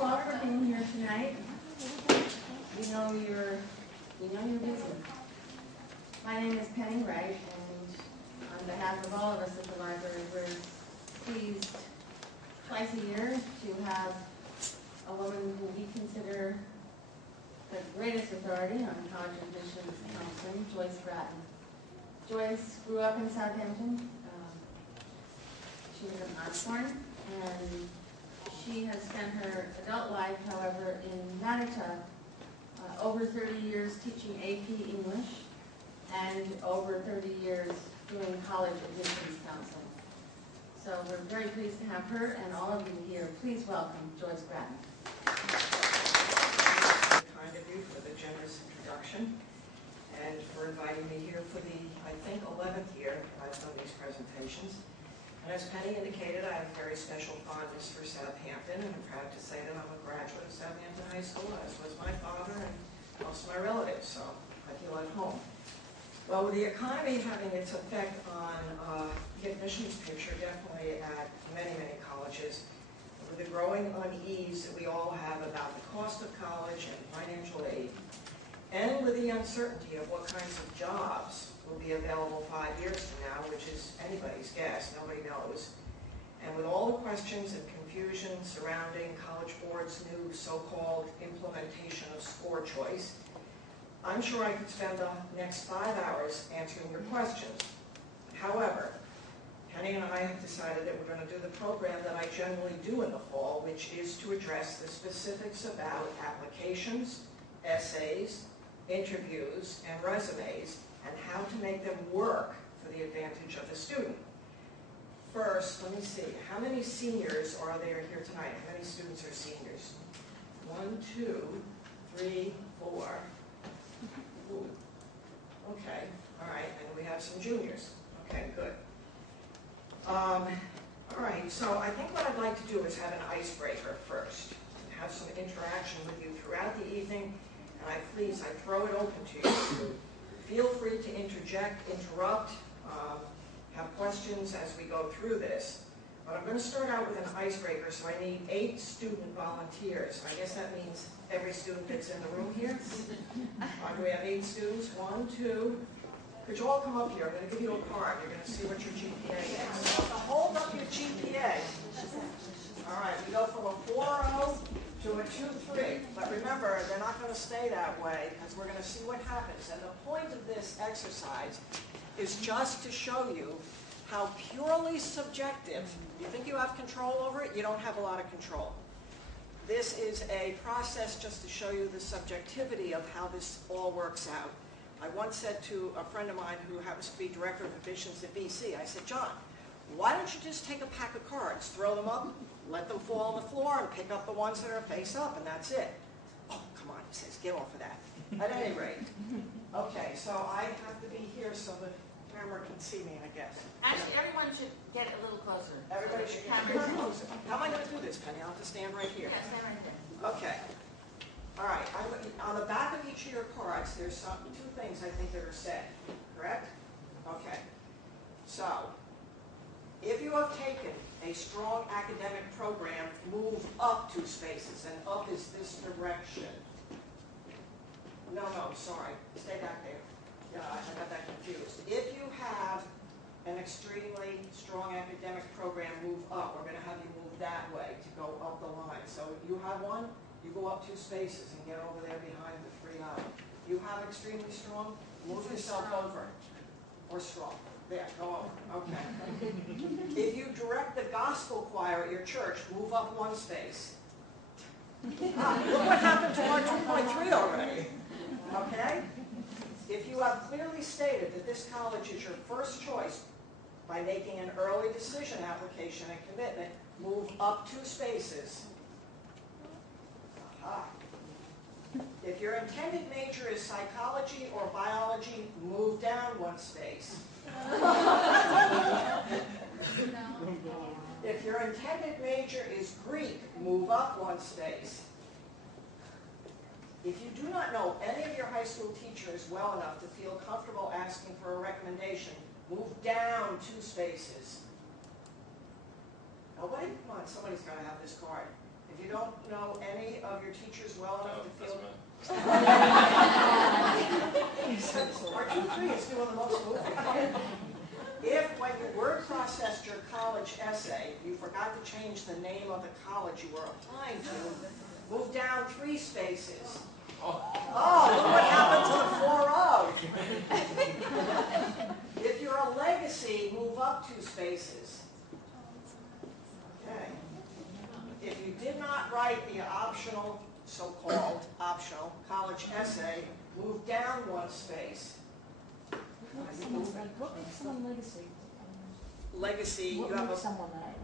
you all for being here tonight. We know you're busy. My name is Penny Wright, and on behalf of all of us at the library, we're pleased twice a year to have a woman who we consider the greatest authority on college admissions counseling, Joyce Grattan. Joyce grew up in Southampton. She was an Osborne, and she has spent her adult life, however, in Manitoba, over 30 years teaching AP English, and over 30 years doing college admissions counseling. So we're very pleased to have her and all of you here. Please welcome Joyce Grattan. Kind of you for the generous introduction and for inviting me here for the, I think, 11th year I've done these presentations. And as Penny indicated, I have a very special fondness for Southampton, and I'm proud to say that I'm a graduate of Southampton High School, as was my father and most of my relatives, so I feel at home. Well, with the economy having its effect on the admissions picture, definitely at many, many colleges, with the growing unease that we all have about the cost of college and financial aid, and with the uncertainty of what kinds of jobs will be available 5 years from now, which is anybody's guess, nobody knows. And with all the questions and confusion surrounding College Board's new so-called implementation of score choice, I'm sure I could spend the next 5 hours answering your questions. However, Penny and I have decided that we're going to do the program that I generally do in the fall, which is to address the specifics about applications, essays, interviews, and resumes, and how to make them work for the advantage of the student. First, let me see, how many seniors are there here tonight? How many students are seniors? 1, 2, 3, 4. Ooh. Okay, all right, and we have some juniors. Okay, good. All right, so I think what I'd like to do is have an icebreaker first, and have some interaction with you throughout the evening, and I throw it open to you. Feel free to interject, interrupt, have questions as we go through this. But I'm going to start out with an icebreaker, so I need 8 student volunteers. I guess that means every student that's in the room here. Do we have 8 students? 1, 2. Could you all come up here? I'm going to give you a card. You're going to see what your GPA is. So hold up your GPA. All right, we go from a 4.0 to a 2.3. But remember, they're not going to stay that way because we're going to see what happens. And the point of this exercise is just to show you how purely subjective. You think you have control over it? You don't have a lot of control. This is a process just to show you the subjectivity of how this all works out. I once said to a friend of mine who happens to be director of admissions at BC, I said, John, why don't you just take a pack of cards, throw them up, let them fall on the floor, and pick up the ones that are face up, and that's it. Oh, come on, he says, get off of that. At any rate, okay, so I have to be here so the camera can see me, I guess. Actually, everyone should get a little closer. Everybody should get a little closer. How am I going to do this, Penny? I'll have to stand right here. Yeah, stand right there. Okay. All right. On the back of each of your cards, there's 2 things I think that are said. Correct? Okay. So, if you have taken a strong academic program, move up 2 spaces, and up is this direction. No, sorry. Stay back there. Yeah, I got that confused. If you have an extremely strong academic program, move up. We're going to have you move that way to go up the line. So you have one, you go up 2 spaces and get over there behind the 3-0. You have extremely strong, move yourself over. Or strong. There, go over. Okay. If you direct the gospel choir at your church, move up 1 space. Look what happened to our 2.3 already. Okay? If you have clearly stated that this college is your first choice by making an early decision application and commitment, move up 2 spaces. Aha. If your intended major is psychology or biology, move down 1 space. If your intended major is Greek, move up 1 space. If you do not know any of your high school teachers well enough to feel comfortable asking for a recommendation, move down 2 spaces. Nobody? Come on, somebody's got to have this card. If you don't know any of your teachers well enough to feel... Or 2-3 is doing the most moving. If, when you word processed your college essay, you forgot to change the name of the college you were applying to, move down 3 spaces. Oh, look what happened to the 4-0. If you're a legacy, move up 2 spaces. Okay. If you did not write the optional, so-called optional, college essay, move down 1 space. What makes someone legacy? Legacy, you What have makes a, someone that?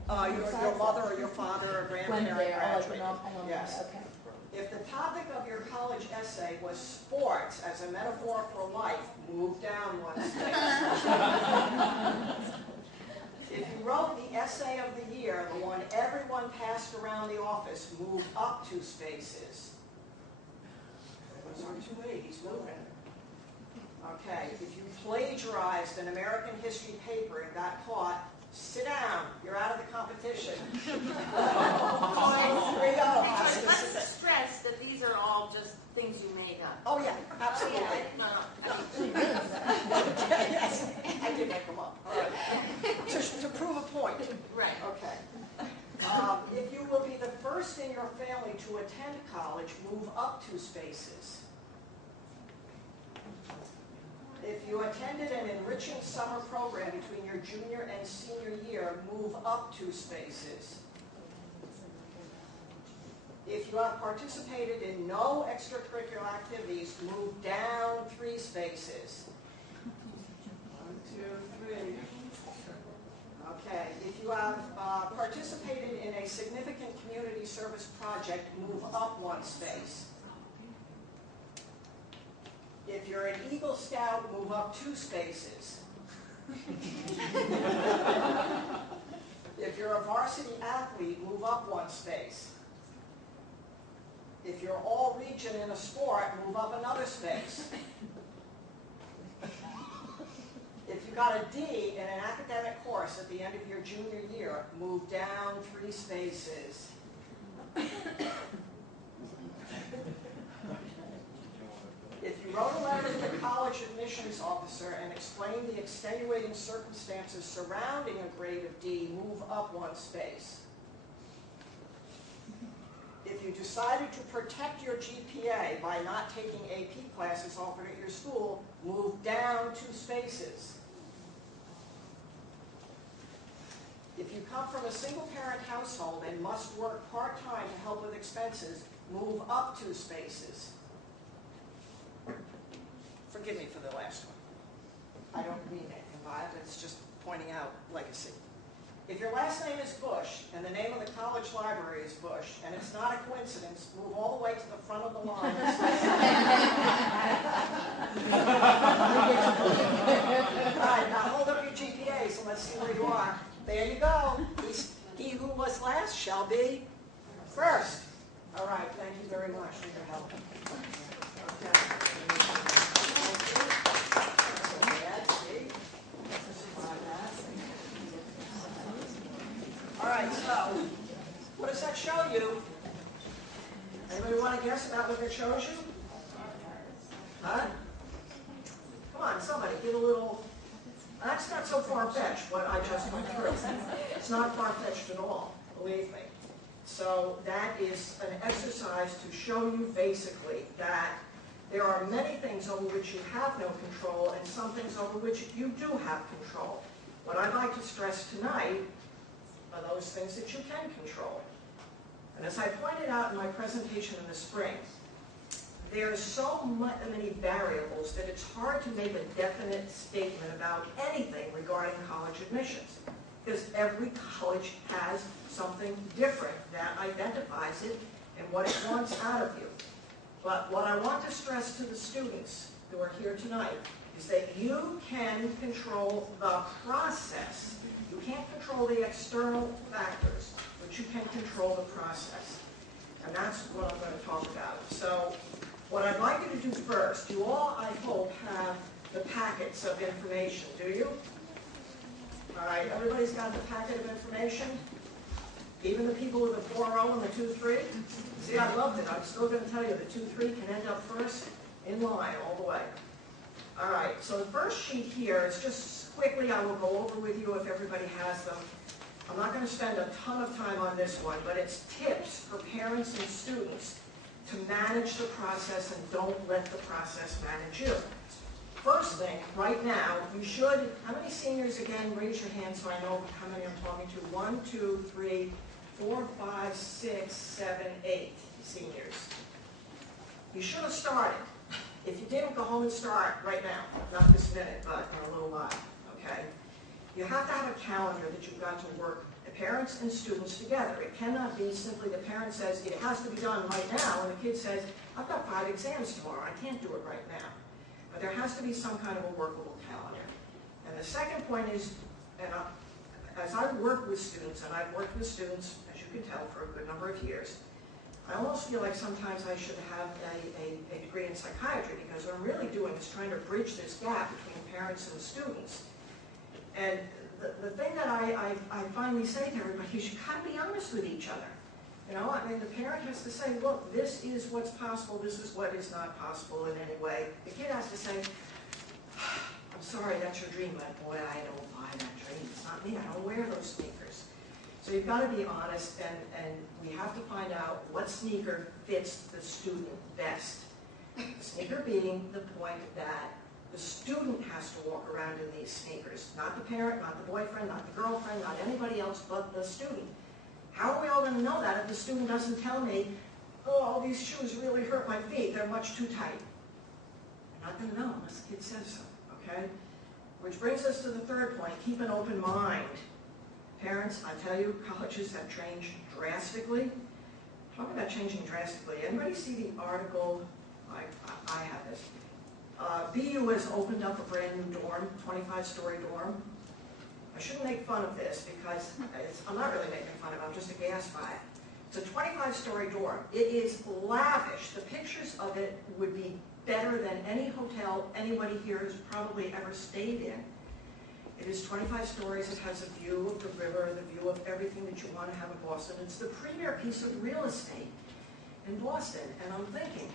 your mother or your father or grandparent graduated. Yes. Okay. If the topic of your college essay was sports as a metaphor for life, move down 1 space. If you wrote the essay of the year, the one everyone passed around the office, move up 2 spaces. Those are 2-8, he's moving. Okay, if you plagiarized an American history paper and got caught, sit down, you're out of the competition. I'd like to stress that these are all just things you made up. Oh yeah, absolutely. No. Yes, I did make them up. All right. To prove a point. Right. Okay. If you will be the first in your family to attend college, move up 2 spaces. If you attended an enriching summer program between your junior and senior year, move up 2 spaces. If you have participated in no extracurricular activities, move down 3 spaces. 1, 2, 3. Okay. If you have participated in a significant community service project, move up 1 space. If you're an Eagle Scout, move up 2 spaces. If you're a varsity athlete, move up 1 space. If you're all region in a sport, move up another space. If you got a D in an academic course at the end of your junior year, move down 3 spaces. If you wrote a letter to the college admissions officer and explained the extenuating circumstances surrounding a grade of D, move up 1 space. If you decided to protect your GPA by not taking AP classes offered at your school, move down 2 spaces. If you come from a single-parent household and must work part-time to help with expenses, move up 2 spaces. Forgive me for the last one. I don't mean anything by it, it's just pointing out legacy. If your last name is Bush and the name of the college library is Bush, and it's not a coincidence, move all the way to the front of the line. All right, now hold up your GPA, so let's see where you are. There you go. He who was last shall be first. All right, thank you very much for your help. Okay. All right, so what does that show you? Anybody want to guess about what that shows you? Huh? Come on, somebody, give a little. That's not so far-fetched, what I just went through. It's not far-fetched at all, believe me. So that is an exercise to show you basically that there are many things over which you have no control and some things over which you do have control. What I'd like to stress tonight are those things that you can control. And as I pointed out in my presentation in the spring, there's so many variables that it's hard to make a definite statement about anything regarding college admissions, because every college has something different that identifies it and what it wants out of you. But what I want to stress to the students who are here tonight is that you can control the process. You can't control the external factors, but you can control the process. And that's what I'm going to talk about. So what I'd like you to do first, you all, I hope, have the packets of information, do you? All right, everybody's got the packet of information? Even the people with the 4-0 and the 2-3. See, I loved it. I'm still going to tell you the 2-3 can end up first in line all the way. All right, so the first sheet here is just quickly, I will go over with you if everybody has them. I'm not going to spend a ton of time on this one, but it's tips for parents and students to manage the process and don't let the process manage you. First thing, right now, you should, how many seniors again, raise your hand so I know how many I'm talking to. 1, 2, 3, 4, 5, 6, 7, 8 seniors. You should have started. If you didn't, go home and start right now. Not this minute, but in a little while, okay? You have to have a calendar that you've got to work the parents and students together. It cannot be simply the parent says it has to be done right now, and the kid says, I've got 5 exams tomorrow, I can't do it right now. But there has to be some kind of a workable calendar. And the second point is, and as I work with students, and I've worked with students, as you can tell, for a good number of years, I almost feel like sometimes I should have a degree in psychiatry, because what I'm really doing is trying to bridge this gap between parents and students. And the thing that I finally say to everybody is you got to be honest with each other. You know, I mean, the parent has to say, look, this is what's possible, this is what is not possible in any way. The kid has to say, I'm sorry, that's your dream, but boy, I don't buy that dream. It's not me, I don't wear those sneakers. So you've got to be honest, and we have to find out what sneaker fits the student best. The sneaker being the point that the student has to walk around in these sneakers, not the parent, not the boyfriend, not the girlfriend, not anybody else but the student. How are we all going to know that if the student doesn't tell me, oh, all these shoes really hurt my feet, they're much too tight? We're not going to know unless the kid says so, okay? Which brings us to the third point, keep an open mind. Parents, I tell you, colleges have changed drastically. Talk about changing drastically. Anybody see the article? I have this. BU has opened up a brand new dorm, 25-story dorm. I shouldn't make fun of this because I'm not really making fun of it, I'm just aghast by it. It's a 25-story dorm. It is lavish. The pictures of it would be better than any hotel anybody here has probably ever stayed in. It is 25 stories. It has a view of the river, the view of everything that you want to have in Boston. It's the premier piece of real estate in Boston. And I'm thinking,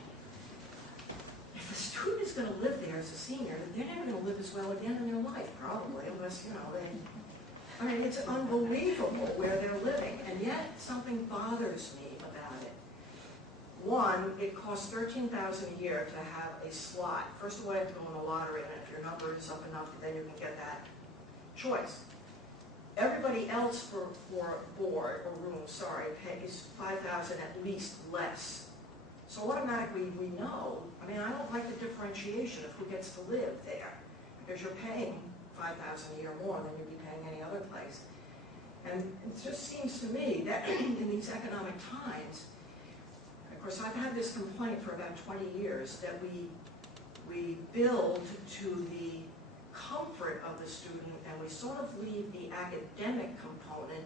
if a student is going to live there as a senior, they're never going to live as well again in their life, probably, unless, you know, I mean, it's unbelievable where they're living. And yet, something bothers me about it. One, it costs $13,000 a year to have a slot. First of all, you have to go in the lottery, and if your number is up enough, then you can get that choice. Everybody else for board or room, pays $5,000 at least less. So automatically we know, I mean, I don't like the differentiation of who gets to live there, because you're paying $5,000 a year more than you'd be paying any other place. And it just seems to me that in these economic times, of course, I've had this complaint for about 20 years that we build to the comfort of the student, and we sort of leave the academic component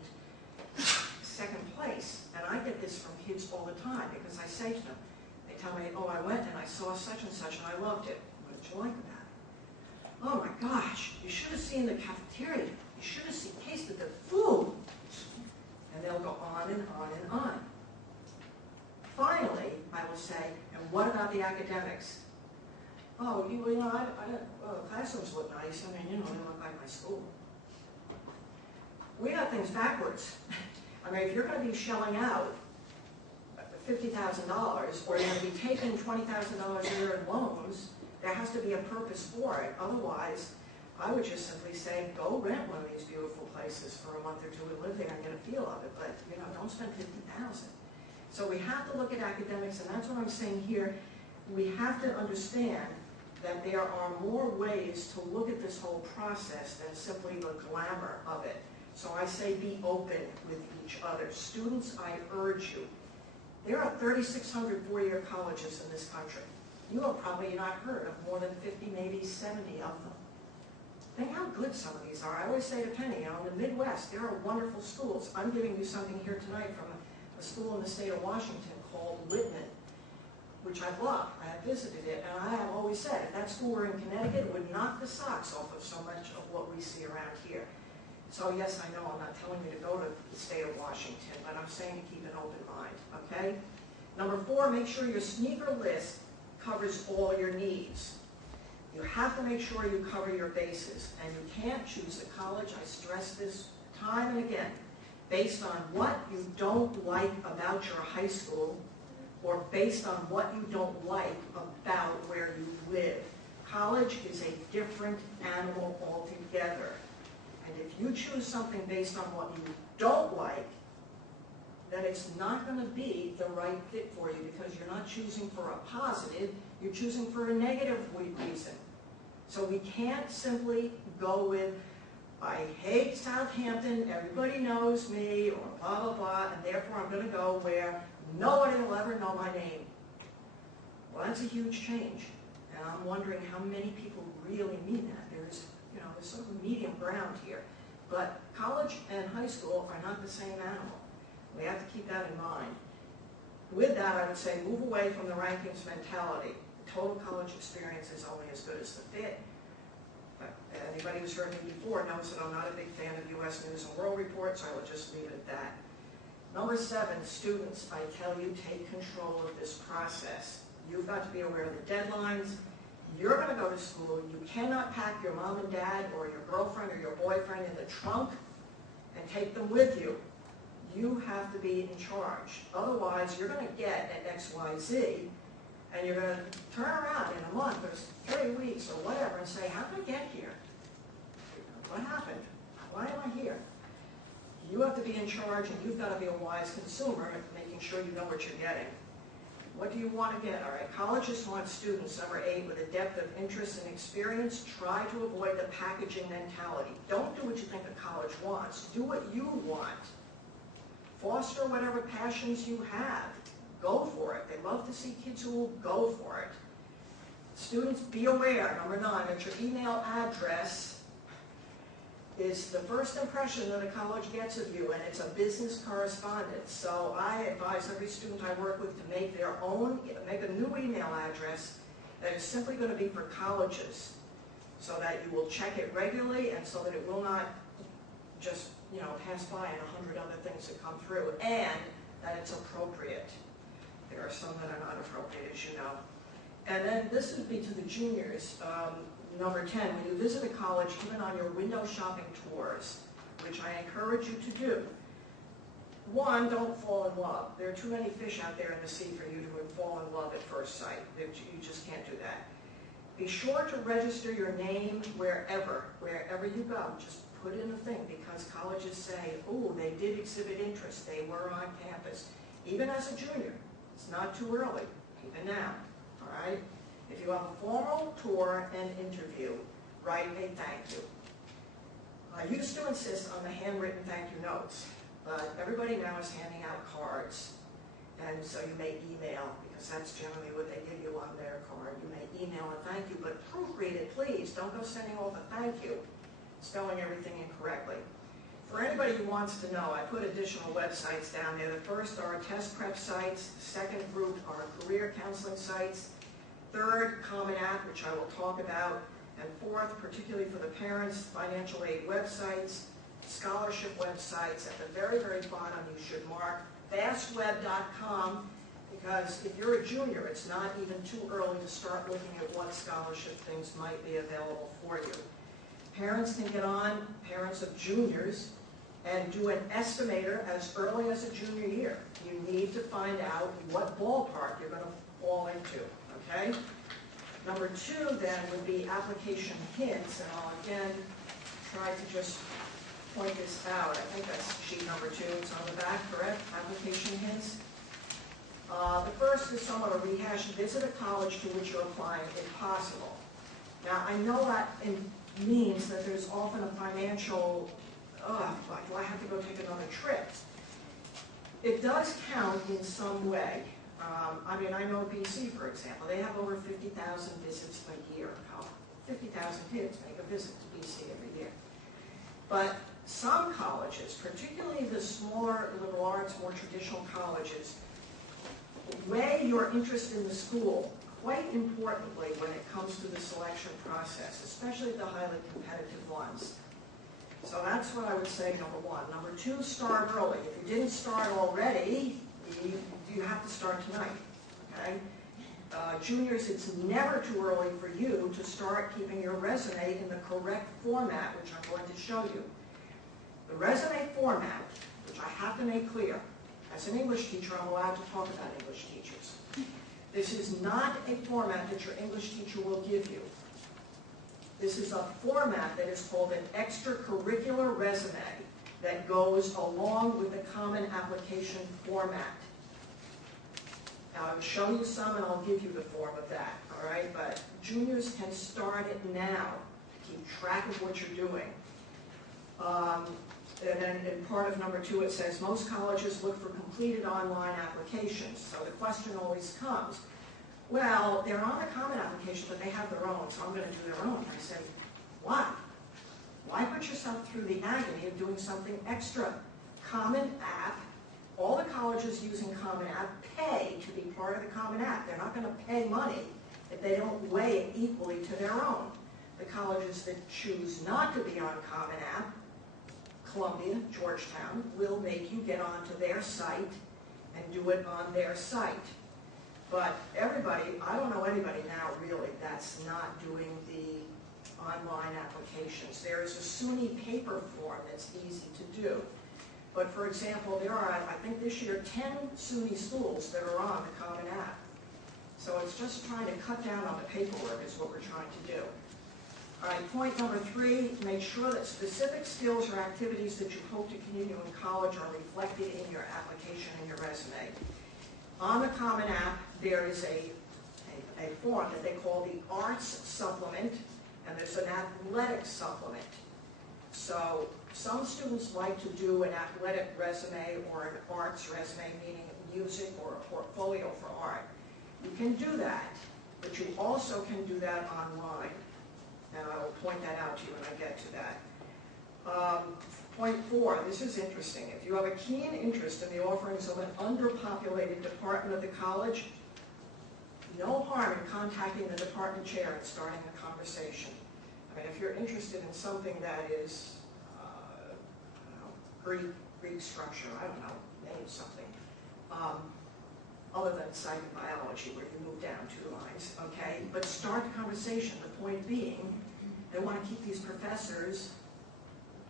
second place. And I get this from kids all the time, because I say to them, they tell me, oh, I went and I saw such and such and I loved it. What did you like about it? Oh my gosh, you should have seen the cafeteria. You should have tasted the food. And they'll go on and on and on. Finally, I will say, and what about the academics? Oh, you know, the classrooms look nice. I mean, you know, they look like my school. We got things backwards. I mean, if you're going to be shelling out $50,000, or you're going to be taking $20,000 a year in loans, there has to be a purpose for it. Otherwise, I would just simply say, go rent one of these beautiful places for a month or two and live there and get a feel of it. But, you know, don't spend $50,000. So we have to look at academics, and that's what I'm saying here. We have to understand that there are more ways to look at this whole process than simply the glamour of it. So I say be open with each other. Students, I urge you. There are 3,600 four-year colleges in this country. You have probably not heard of more than 50, maybe 70 of them. Think how good some of these are. I always say to Penny, you know, in the Midwest, there are wonderful schools. I'm giving you something here tonight from a school in the state of Washington called Whitman, which I love. I have visited it, and I have always said, if that school were in Connecticut, it would knock the socks off of so much of what we see around here. So yes, I know I'm not telling you to go to the state of Washington, but I'm saying to keep an open mind, okay? Number 4, make sure your sneaker list covers all your needs. You have to make sure you cover your bases, and you can't choose a college, I stress this time and again, based on what you don't like about your high school or based on what you don't like about where you live. College is a different animal altogether. And if you choose something based on what you don't like, then it's not going to be the right fit for you because you're not choosing for a positive, you're choosing for a negative reason. So we can't simply go with, I hate Southampton, everybody knows me, or blah, blah, blah, and therefore I'm going to go where nobody will ever know my name. Well, that's a huge change. And I'm wondering how many people really mean that. There's sort of a medium ground here. But college and high school are not the same animal. We have to keep that in mind. With that, I would say move away from the rankings mentality. The total college experience is only as good as the fit. But anybody who's heard me before knows that I'm not a big fan of U.S. News and World Report, so I will just leave it at that. Number 7, students, I tell you, take control of this process. You've got to be aware of the deadlines. You're going to go to school. You cannot pack your mom and dad or your girlfriend or your boyfriend in the trunk and take them with you. You have to be in charge. Otherwise, you're going to get at XYZ, and you're going to turn around in a month or 3 weeks or whatever and say, how did I get here? What happened? Why am I here? You have to be in charge, and you've got to be a wise consumer, making sure you know what you're getting. What do you want to get? All right, colleges want students, number 8, with a depth of interest and experience. Try to avoid the packaging mentality. Don't do what you think a college wants. Do what you want. Foster whatever passions you have. Go for it. They love to see kids who will go for it. Students, be aware, number 9, that your email address is the first impression that a college gets of you, and it's a business correspondence. So I advise every student I work with to make a new email address that is simply going to be for colleges, so that you will check it regularly and so that it will not just, pass by and 100 other things that come through, and that it's appropriate. There are some that are not appropriate, as you know. And then this would be to the juniors. Number 10, when you visit a college, even on your window shopping tours, which I encourage you to do, 1, don't fall in love. There are too many fish out there in the sea for you to fall in love at first sight. You just can't do that. Be sure to register your name wherever you go. Just put in a thing, because colleges say, oh, they did exhibit interest. They were on campus. Even as a junior, it's not too early, even now, all right? If you have a formal tour and interview, write a thank you. I used to insist on the handwritten thank you notes, but everybody now is handing out cards. And so you may email, because that's generally what they give you on their card. You may email a thank you, but proofread it, please. Don't go sending off a thank you, spelling everything incorrectly. For anybody who wants to know, I put additional websites down there. The first are test prep sites. The second group are career counseling sites. Third, Common App, which I will talk about. And fourth, particularly for the parents, financial aid websites, scholarship websites. At the very, very bottom, you should mark fastweb.com, because if you're a junior, it's not even too early to start looking at what scholarship things might be available for you. Parents can get on, parents of juniors, and do an estimator as early as a junior year. You need to find out what ballpark you're going to fall into. Okay? Number 2 then would be application hints, and I'll again try to just point this out. I think that's sheet number 2. It's on the back, correct? Application hints. The first is somewhat a rehash. Visit a college to which you're applying if possible. Now, I know that means that there's often a financial, like, do I have to go take another trip? It does count in some way. I know BC, for example, they have over 50,000 visits a year. 50,000 kids make a visit to BC every year. But some colleges, particularly the smaller liberal arts, more traditional colleges, weigh your interest in the school quite importantly when it comes to the selection process, especially the highly competitive ones. So that's what I would say, number one. Number two, start early. If you didn't start already, you have to start tonight, okay? Juniors, it's never too early for you to start keeping your resume in the correct format, which I'm going to show you. The resume format, which I have to make clear, as an English teacher, I'm allowed to talk about English teachers. This is not a format that your English teacher will give you. This is a format that is called an extracurricular resume that goes along with the Common Application format. Now, I'll show you some and I'll give you the form of that, all right? But juniors can start it now to keep track of what you're doing. And then in part of number two, it says, most colleges look for completed online applications. So the question always comes, well, they're on the Common Application, but they have their own, so I'm going to do their own. I say, why? Why put yourself through the agony of doing something extra? Common App, all the colleges using Common App pay to be part of the Common App. They're not going to pay money if they don't weigh it equally to their own. The colleges that choose not to be on Common App, Columbia, Georgetown, will make you get onto their site and do it on their site. But everybody, I don't know anybody now really that's not doing the online applications. There is a SUNY paper form that's easy to do. But for example, there are, I think this year, 10 SUNY schools that are on the Common App. So it's just trying to cut down on the paperwork is what we're trying to do. All right, point number three, make sure that specific skills or activities that you hope to continue in college are reflected in your application and your resume. On the Common App, there is a form that they call the Arts Supplement, and there's an Athletics Supplement. So some students like to do an athletic resume or an arts resume, meaning music or a portfolio for art. You can do that, but you also can do that online. And I will point that out to you when I get to that. Point four, this is interesting. If you have a keen interest in the offerings of an underpopulated department of the college, no harm in contacting the department chair and starting a conversation. I mean, if you're interested in something that is, Greek structure, I don't know, name something, other than psych and biology where you move down 2 lines, okay? But start the conversation. The point being, they want to keep these professors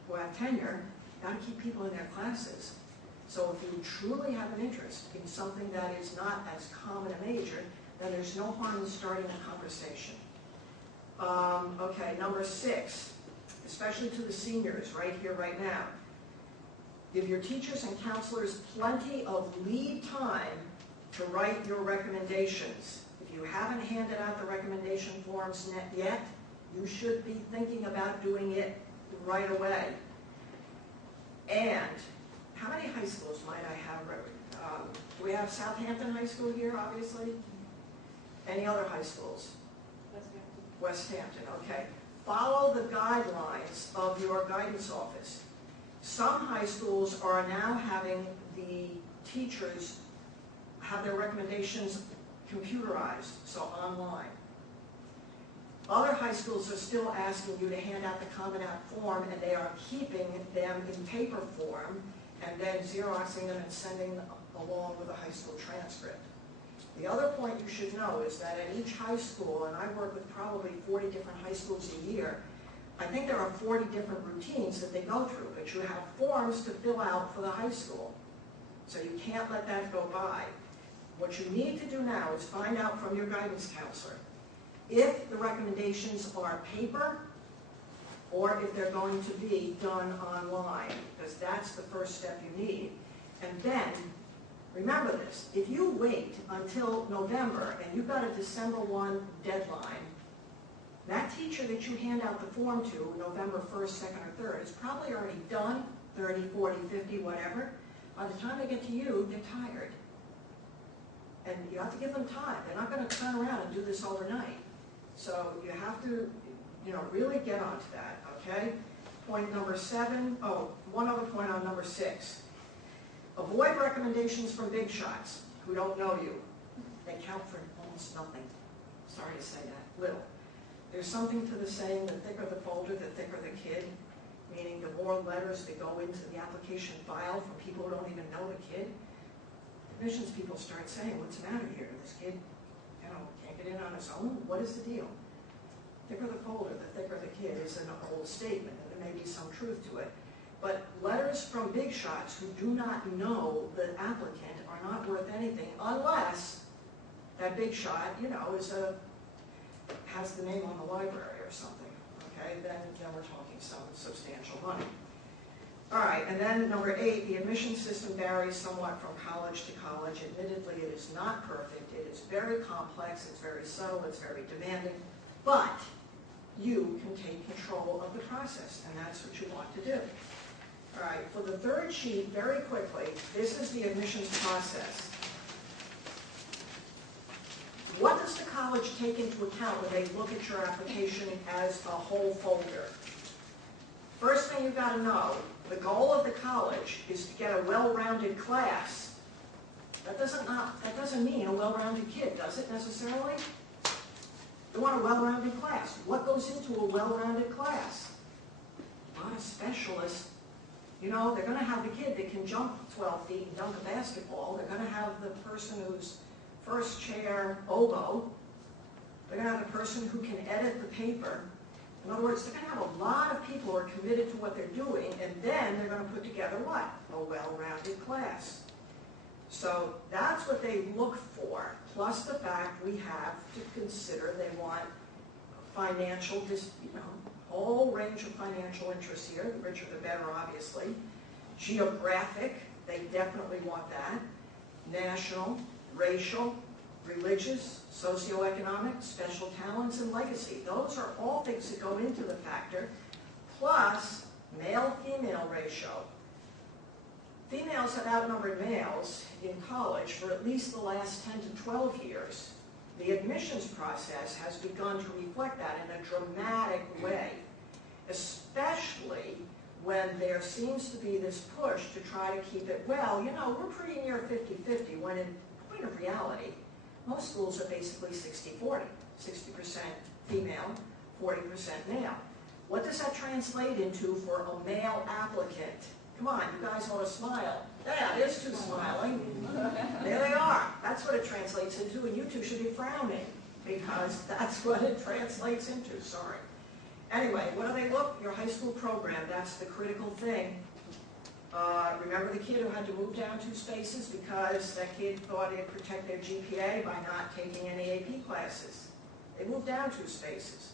who have tenure, got to keep people in their classes. So if you truly have an interest in something that is not as common a major, then there's no harm in starting a conversation. Okay, number 6, especially to the seniors right here, right now. Give your teachers and counselors plenty of lead time to write your recommendations. If you haven't handed out the recommendation forms yet, you should be thinking about doing it right away. And how many high schools might I have? Do we have Southampton High School here, obviously? Any other high schools? West Hampton, okay. Follow the guidelines of your guidance office. Some high schools are now having the teachers have their recommendations computerized, so online. Other high schools are still asking you to hand out the Common App form, and they are keeping them in paper form and then Xeroxing them and sending them along with a high school transcript. The other point you should know is that at each high school, and I work with probably 40 different high schools a year, I think there are 40 different routines that they go through, but you have forms to fill out for the high school. So you can't let that go by. What you need to do now is find out from your guidance counselor if the recommendations are paper or if they're going to be done online, because that's the first step you need. And then, remember this, if you wait until November and you've got a December 1 deadline, that teacher that you hand out the form to November 1st, 2nd, or 3rd is probably already done, 30, 40, 50, whatever. By the time they get to you, they're tired. And you have to give them time. They're not going to turn around and do this overnight. So you have to, really get onto that, okay? Point number 7, one other point on number 6. Avoid recommendations from big shots who don't know you. They count for almost nothing. Sorry to say that, little. There's something to the saying, the thicker the folder, the thicker the kid. meaning the more letters that go into the application file from people who don't even know the kid, admissions people start saying, what's the matter here? This kid, can't get in on his own? What is the deal? The thicker the folder, the thicker the kid is an old statement, and there may be some truth to it. But letters from big shots who do not know the applicant are not worth anything unless that big shot, has the name on the library or something. Okay, then we're talking some substantial money. All right, and then number 8, the admission system varies somewhat from college to college. Admittedly, it is not perfect. It is very complex, it's very subtle, it's very demanding, but you can take control of the process, and that's what you want to do. All right, for the third sheet, very quickly, this is the admissions process. What does the college take into account when they look at your application as a whole folder? First thing you've got to know, the goal of the college is to get a well-rounded class. That doesn't mean a well-rounded kid, does it necessarily? They want a well-rounded class. What goes into a well-rounded class? A lot of specialists. They're going to have the kid that can jump 12 feet and dunk a basketball. They're going to have the person who's first chair oboe. They're going to have the person who can edit the paper. In other words, they're going to have a lot of people who are committed to what they're doing, and then they're going to put together what? A well-rounded class. So that's what they look for, plus the fact we have to consider they want financial, whole range of financial interests here. The richer the better, obviously. Geographic, they definitely want that. National, racial, religious, socioeconomic, special talents, and legacy. Those are all things that go into the factor, plus male-female ratio. Females have outnumbered males in college for at least the last 10 to 12 years. The admissions process has begun to reflect that in a dramatic way, especially when there seems to be this push to try to keep it, we're pretty near 50-50, when in point of reality, most schools are basically 60-40, 60% female, 40% male. What does that translate into for a male applicant? Come on, you guys ought to smile. Yeah, there's two smiling. There they are. That's what it translates into, and you two should be frowning, because that's what it translates into, sorry. Anyway, what do they look? Your high school program, that's the critical thing. Remember the kid who had to move down 2 spaces because that kid thought he'd protect their GPA by not taking any AP classes? They moved down 2 spaces.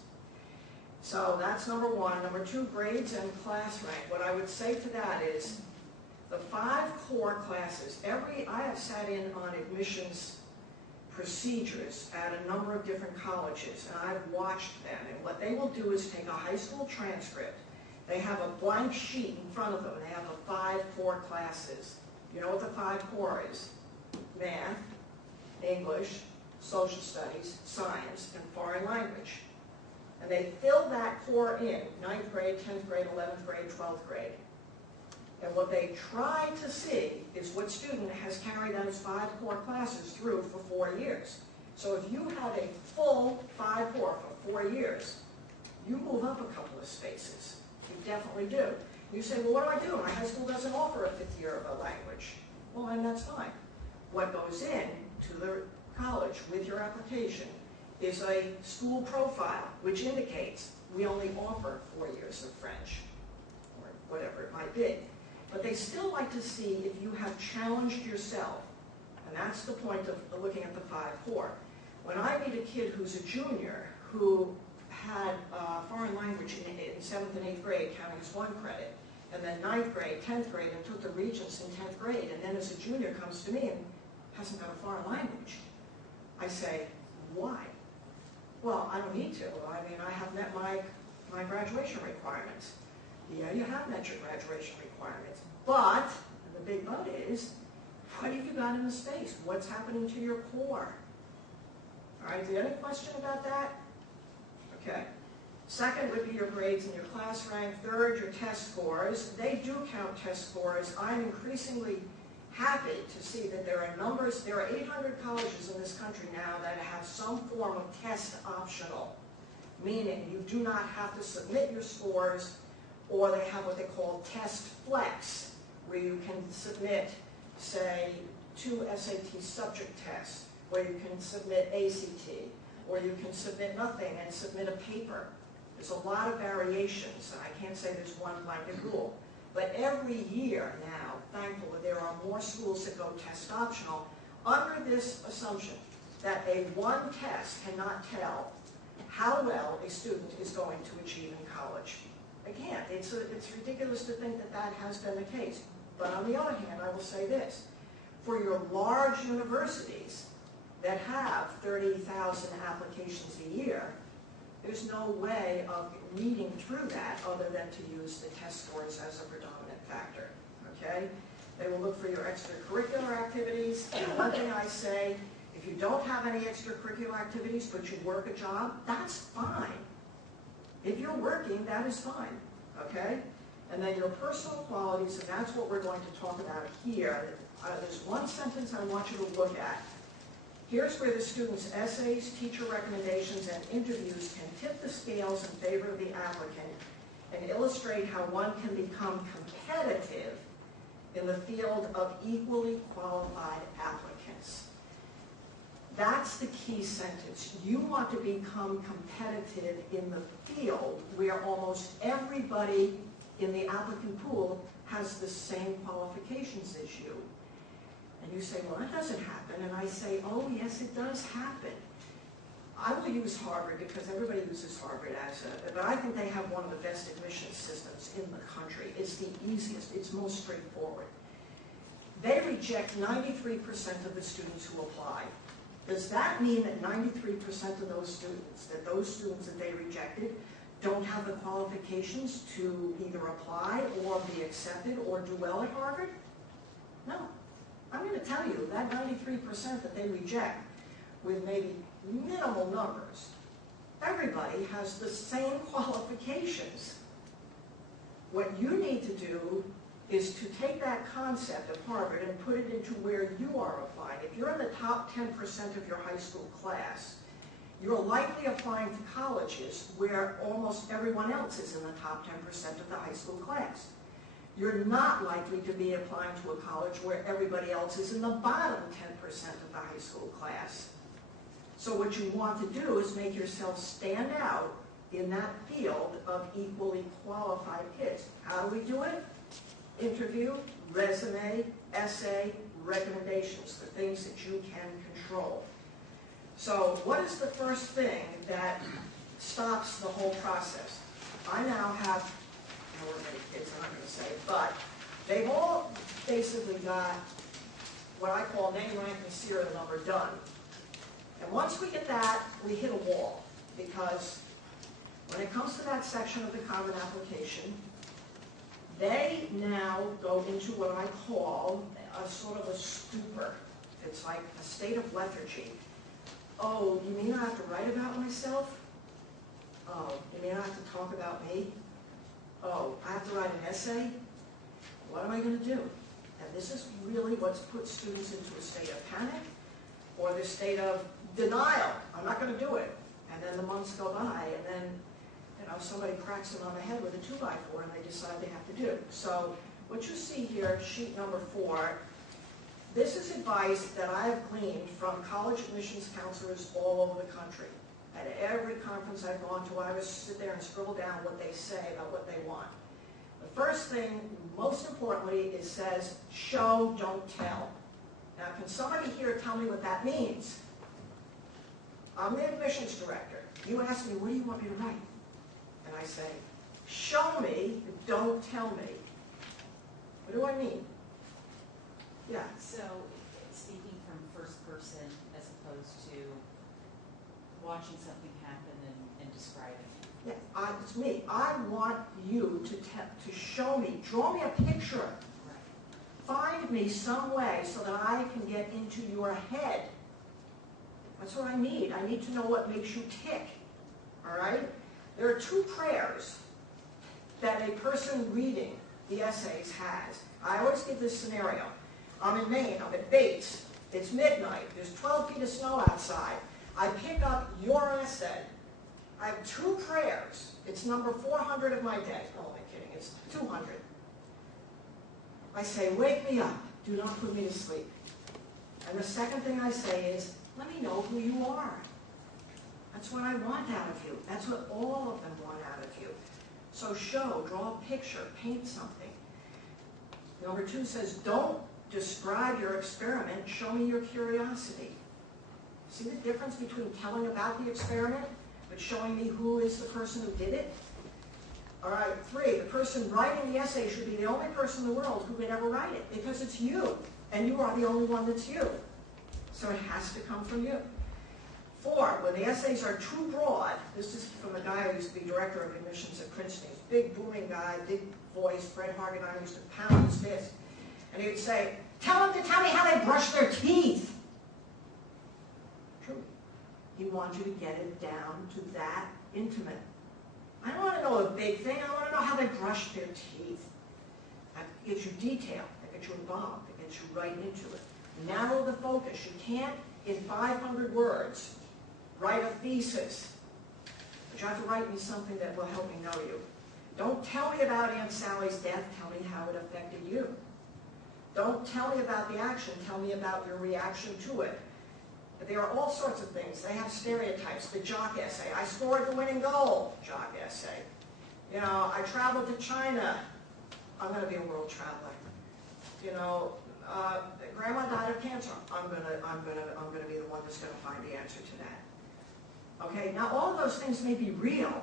So that's number 1. Number 2, grades and class rank. What I would say to that is the 5 core classes, I have sat in on admissions procedures at a number of different colleges, and I've watched them. And what they will do is take a high school transcript. They have a blank sheet in front of them. They have the 5 core classes. You know what the 5 core is? Math, English, social studies, science, and foreign language. And they fill that core in, 9th grade, 10th grade, 11th grade, 12th grade. And what they try to see is what student has carried those 5 core classes through for 4 years. So if you have a full 5 core for 4 years, you move up a couple of spaces. You definitely do. You say, well, what do? My high school doesn't offer a 5th year of a language. Well, then that's fine. What goes in to the college with your application is a school profile, which indicates we only offer 4 years of French, or whatever it might be. But they still like to see if you have challenged yourself. And that's the point of looking at the 5 core. When I meet a kid who's a junior who had foreign language in 7th and 8th grade, counting as 1 credit, and then 9th grade, 10th grade, and took the Regents in 10th grade, and then as a junior comes to me and hasn't got a foreign language, I say, why? Well, I don't need to. I mean, I have met my graduation requirements. Yeah, you have met your graduation requirements, but, and the big but is, what have you got in the space? What's happening to your core? All right, do you have any question about that? Okay. Second would be your grades and your class rank. Third, your test scores. They do count test scores. I'm increasingly happy to see that there are 800 colleges in this country now that have some form of test optional, meaning you do not have to submit your scores Or they have what they call test flex, where you can submit, say, 2 SAT subject tests, where you can submit ACT, or you can submit nothing and submit a paper. There's a lot of variations, and I can't say there's one blanket rule. But every year now, thankfully, there are more schools that go test optional under this assumption that a one test cannot tell how well a student is going to achieve in college. Again, it's ridiculous to think that that has been the case. But on the other hand, I will say this. For your large universities that have 30,000 applications a year, there's no way of reading through that other than to use the test scores as a predominant factor, okay? They will look for your extracurricular activities. And one thing I say, if you don't have any extracurricular activities but you work a job, that's fine. If you're working, that is fine, okay? And then your personal qualities, and that's what we're going to talk about here. There's one sentence I want you to look at. Here's where the student's essays, teacher recommendations, and interviews can tip the scales in favor of the applicant and illustrate how one can become competitive in the field of equally qualified applicants. That's the key sentence. You want to become competitive in the field where almost everybody in the applicant pool has the same qualifications as you. And you say, well, that doesn't happen. And I say, oh, yes, it does happen. I will use Harvard because everybody uses Harvard but I think they have one of the best admission systems in the country. It's the easiest, it's most straightforward. They reject 93% of the students who apply. Does that mean that 93% of those students that they rejected don't have the qualifications to either apply or be accepted or do well at Harvard? No. I'm going to tell you that 93% that they reject with maybe minimal numbers, everybody has the same qualifications. What you need to do is to take that concept of Harvard and put it into where you are applying. If you're in the top 10% of your high school class, you're likely applying to colleges where almost everyone else is in the top 10% of the high school class. You're not likely to be applying to a college where everybody else is in the bottom 10% of the high school class. So what you want to do is make yourself stand out in that field of equally qualified kids. How do we do it? Interview, resume, essay, recommendations, the things that you can control. So what is the first thing that stops the whole process? I now have however many kids, I'm not going to say, but they've all basically got what I call name, rank, and serial number done. And once we get that, we hit a wall, because when it comes to that section of the common application, they now go into what I call a sort of a stupor. It's like a state of lethargy. Oh, you mean I have to write about myself? Oh, you mean I have to talk about me? Oh, I have to write an essay? What am I going to do? And this is really what's put students into a state of panic or the state of denial. I'm not going to do it. And then the months go by, and then somebody cracks them on the head with a 2x4 and they decide they have to do. So what you see here, sheet number 4, this is advice that I have gleaned from college admissions counselors all over the country. At every conference I've gone to, I would sit there and scribble down what they say about what they want. The first thing, most importantly, it says, show, don't tell. Now, can somebody here tell me what that means? I'm the admissions director. You ask me, what do you want me to write? And I say, show me, don't tell me. What do I mean? Yeah. So, speaking from first person as opposed to watching something happen and describing it. Yeah, it's me. I want you to show me, draw me a picture. Right. Find me some way so that I can get into your head. That's what I need. I need to know what makes you tick. All right? There are 2 prayers that a person reading the essays has. I always give this scenario. I'm in Maine. I'm at Bates. It's midnight. There's 12 feet of snow outside. I pick up your essay. I have 2 prayers. It's number 400 of my day. Oh, am I kidding? It's 200. I say, wake me up. Do not put me to sleep. And the second thing I say is, let me know who you are. That's what I want out of you. That's what all of them want out of you. So show, draw a picture, paint something. Number 2 says, don't describe your experiment, show me your curiosity. See the difference between telling about the experiment, but showing me who is the person who did it? All right, 3, the person writing the essay should be the only person in the world who could ever write it, because it's you, and you are the only one that's you. So it has to come from you. 4, when the essays are too broad, this is from a guy who used to be director of admissions at Princeton. He's a big, booming guy, big voice. Fred Hargenheim used to pound his fist. And he would say, tell them to tell me how they brush their teeth. True. He wants you to get it down to that intimate. I don't want to know a big thing. I want to know how they brush their teeth. That gives you detail. That gets you involved. That gets you right into it. Narrow the focus. You can't, in 500 words, write a thesis. But you have to write me something that will help me know you. Don't tell me about Aunt Sally's death. Tell me how it affected you. Don't tell me about the action. Tell me about your reaction to it. But there are all sorts of things. They have stereotypes. The jock essay. I scored the winning goal. Jock essay. You know, I traveled to China. I'm going to be a world traveler. You know, Grandma died of cancer. I'm gonna be the one that's going to find the answer to that. Okay. Now, all of those things may be real,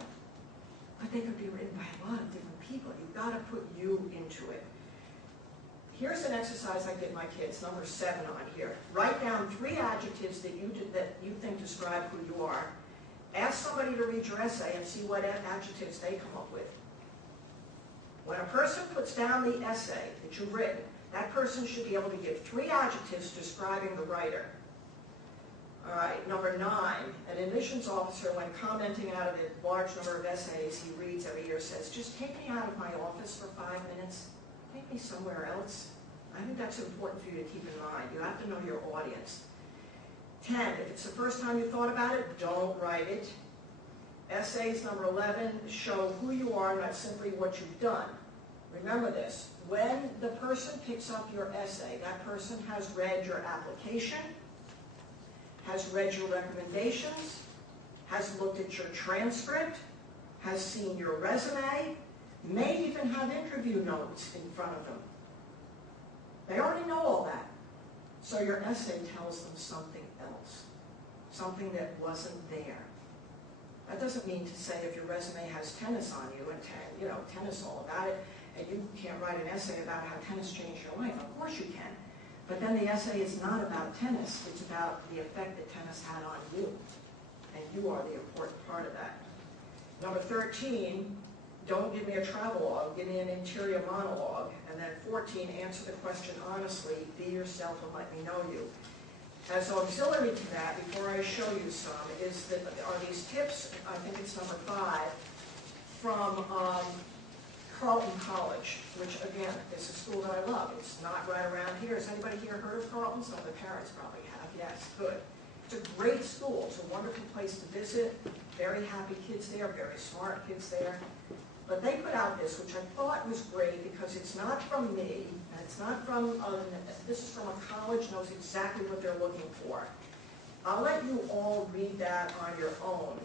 but they could be written by a lot of different people. You've got to put you into it. Here's an exercise I give my kids, number 7 on here. Write down 3 adjectives that you think describe who you are. Ask somebody to read your essay and see what adjectives they come up with. When a person puts down the essay that you've written, that person should be able to give 3 adjectives describing the writer. All right, number 9, an admissions officer, when commenting out of a large number of essays he reads every year, says, just take me out of my office for 5 minutes. Take me somewhere else. I think that's important for you to keep in mind. You have to know your audience. 10, if it's the first time you thought about it, don't write it. Essays, number 11, show who you are, not simply what you've done. Remember this, when the person picks up your essay, that person has read your application, has read your recommendations, has looked at your transcript, has seen your resume, may even have interview notes in front of them. They already know all that. So your essay tells them something else, something that wasn't there. That doesn't mean to say if your resume has tennis on you and tennis all about it, and you can't write an essay about how tennis changed your life. Of course you can. But then the essay is not about tennis. It's about the effect that tennis had on you. And you are the important part of that. Number 13, don't give me a travelogue, give me an interior monologue. And then 14, answer the question honestly, be yourself and let me know you. As auxiliary to that, before I show you some, are these tips, I think it's number 5, from Carleton College, which again, is a school that I love. It's not right around here. Has anybody here heard of Carleton? Some of the parents probably have. Yes, good. It's a great school. It's a wonderful place to visit. Very happy kids there, very smart kids there. But they put out this, which I thought was great because it's not from me, and it's not from, this is from a college, knows exactly what they're looking for. I'll let you all read that on your own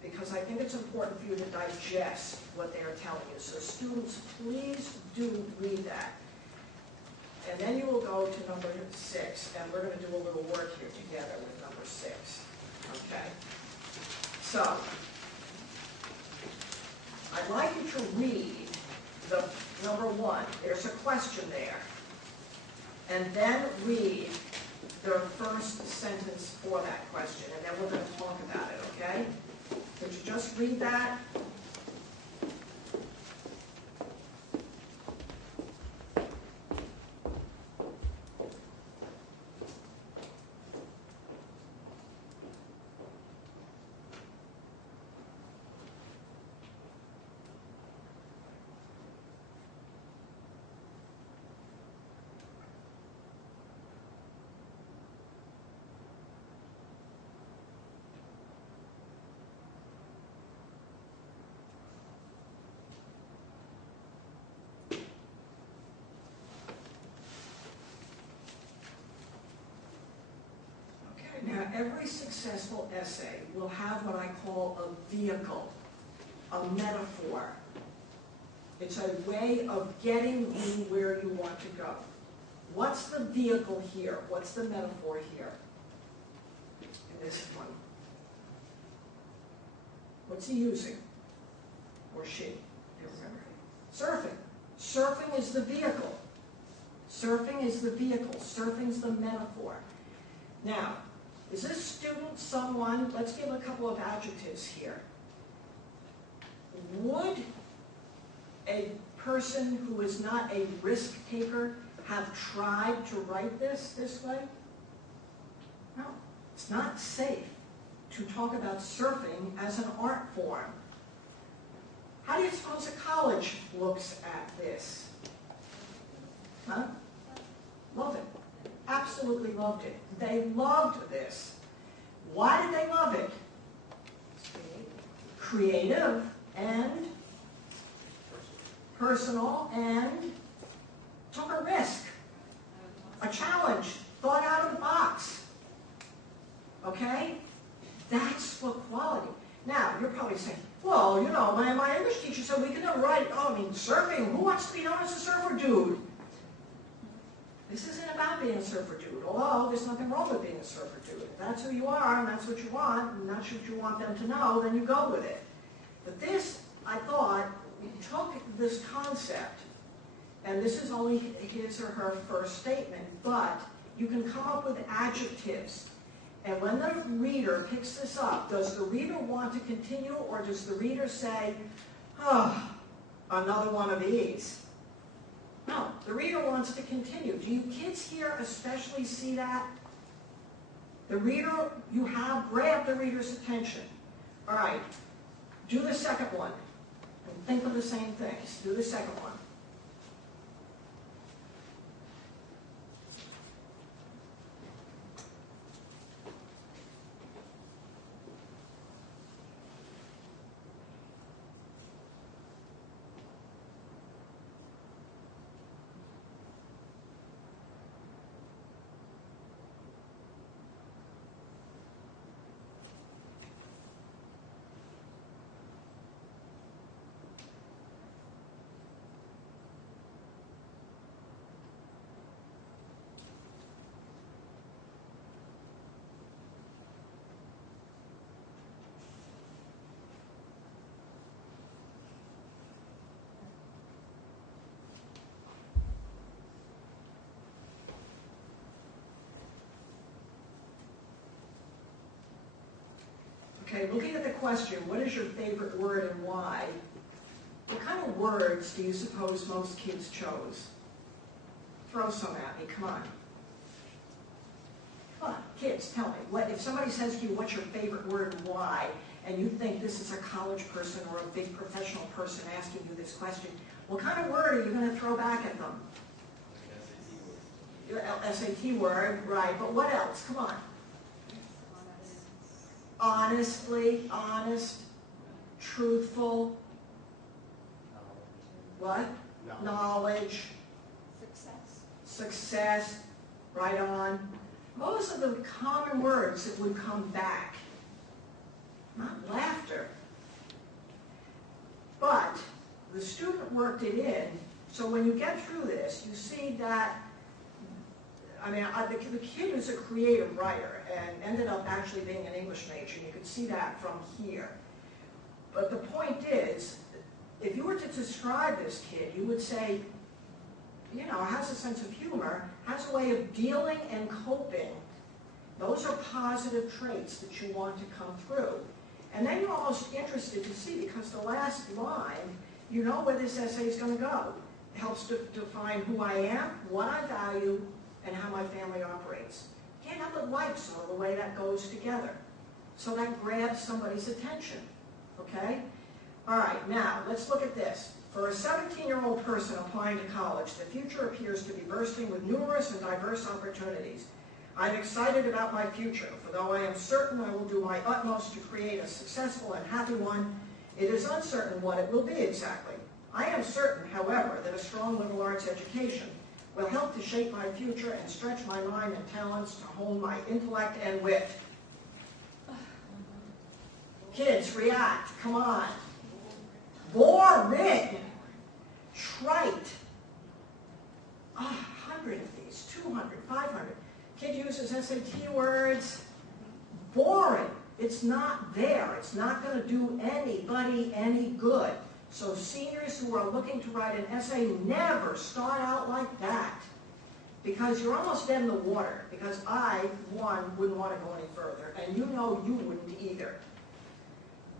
because I think it's important for you to digest what they are telling you. So students, please do read that. And then you will go to number 6, and we're going to do a little work here together with number 6. Okay? So, I'd like you to read the number 1. There's a question there. And then read the first sentence for that question, and then we're going to talk about it, okay? Could you just read that? Now, every successful essay will have what I call a vehicle, a metaphor. It's a way of getting you where you want to go. What's the vehicle here? What's the metaphor here? In this one. What's he using? Or she? You remember? Surfing. Surfing is the vehicle. Surfing is the vehicle. Surfing's the metaphor. Now, is this student someone, let's give a couple of adjectives here. Would a person who is not a risk taker have tried to write this way? No. It's not safe to talk about surfing as an art form. How do you suppose a college looks at this? Huh? Love it. Absolutely loved it. They loved this. Why did they love it? Creative and personal and took a risk, a challenge, thought out of the box. Okay? That's what quality. Now, you're probably saying, well, you know, my English teacher said we can never write, oh, I mean, surfing, who wants to be known as a surfer dude? This isn't about being a surfer dude, although there's nothing wrong with being a surfer dude. If that's who you are and that's what you want, and that's what you want them to know, then you go with it. But this, I thought, we took this concept, and this is only his or her first statement, but you can come up with adjectives. And when the reader picks this up, does the reader want to continue, or does the reader say, oh, another one of these? No, the reader wants to continue. Do you kids here especially see that? The reader, you have grabbed the reader's attention. All right, do the second one. And think of the same things. Do the second one. Okay, looking at the question, what is your favorite word and why? What kind of words do you suppose most kids chose? Throw some at me, come on. Come on, kids, tell me. If somebody says to you, what's your favorite word and why, and you think this is a college person or a big professional person asking you this question, what kind of word are you going to throw back at them? Your SAT word, right, but what else? Come on. Honestly, honest, truthful, what? Knowledge. Success, right on. Most of the common words that would come back. Not laughter. But the student worked it in, so when you get through this, you see that, I mean, the kid is a creative writer and ended up actually being an English major. You could see that from here. But the point is, if you were to describe this kid, you would say, you know, has a sense of humor, has a way of dealing and coping. Those are positive traits that you want to come through. And then you're almost interested to see, because the last line, you know where this essay is going to go. It helps to define who I am, what I value, and how my family operates. You can't help but like some of the way that goes together. So that grabs somebody's attention, okay? All right, now, let's look at this. For a 17-year-old person applying to college, the future appears to be bursting with numerous and diverse opportunities. I'm excited about my future, for though I am certain I will do my utmost to create a successful and happy one, it is uncertain what it will be exactly. I am certain, however, that a strong liberal arts education will help to shape my future and stretch my mind and talents to hone my intellect and wit. Kids, react. Come on. Boring. Trite. 100 of these, 200, 500. Kid uses SAT words. Boring. It's not there. It's not going to do anybody any good. So seniors who are looking to write an essay, never start out like that. Because you're almost dead in the water. Because I, one, wouldn't want to go any further. And you know you wouldn't either.